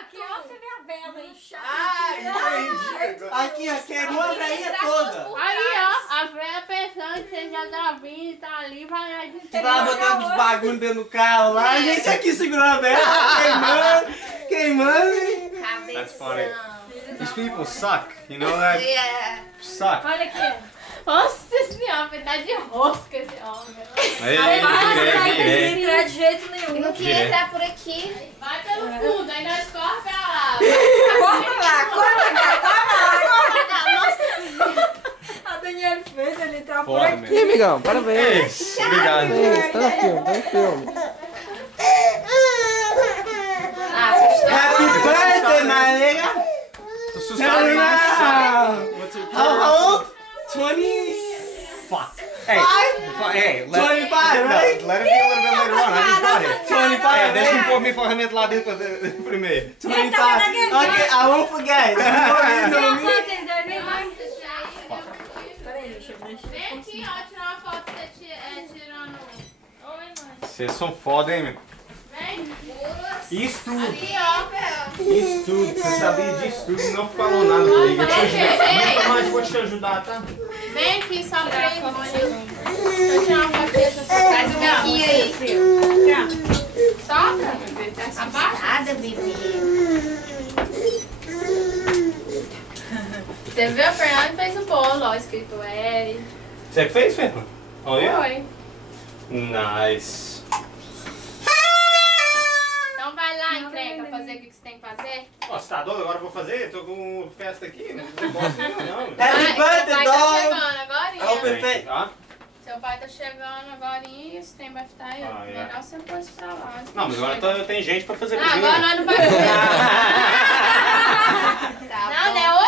aqui, ó, você vê a vela inchada. Ah, entendi. Aqui, ó, queimou a veinha toda. Aí, ó, a velha pensando que você já tá vindo, tá ali, vai lá de Que tava botando os bagulho dentro do carro lá. A gente aqui segurando a vela, queimando. That's funny. These people suck, you know that? Yeah. Suck. Olha aqui. Nossa senhora, pedaço de rosca esse homem. Aí, Não entrar de jeito nenhum. Eu não queria entrar por aqui. Vai pelo fundo, aí nós corre pra lá. Corta lá. A Daniela fez ele entrar por Foda, aqui. E aí, amigão, parabéns. Obrigado. Parabéns, tá no filme, tá no filme. Happy birthday, my nigga. Tô Tell assustado. me now. What's it? How old? 20? Fuck. Hey, 25, right? let it be a little bit later on. I just got it. 25, É, deixa eu right? pôr minha ferramenta lá dentro primeiro. 25. Okay, I won't forget. You know me. Peraí, deixa eu Vem aqui, ó, tirar uma foto que você tirando. Oi, mãe. Vocês são foda, hein, meu? Vem. Isso tudo. Ali, ó. Isso tudo. Você sabia disso tudo e não falou nada comigo. Ei, Mas vou te ajudar, tá? vem aqui só pra ir, deixa eu tirar uma foto dessa sua casa. Faz um biquinho aí. Sopra. Abaixa. Nada, bebê. Você viu? A Fernanda fez o bolo, ó, escrito L. Você que fez, Fernando? Olha. Foi. Nice. Então vai lá, entrega, fazer o que você tem que fazer. Ó, você tá doido? Agora eu vou fazer? Eu tô com festa aqui, né? Não posso não. Happy Seu birthday, pai tá dog. chegando agora. Oh, perfeito. Tá? Seu pai tá chegando agora e esse tempo vai estar aí. Ah, é. Melhor você pôr isso pra lá. Não, mas agora tem gente pra fazer Ah, comida. agora nós não vamos comer. Tá Não, bom. não é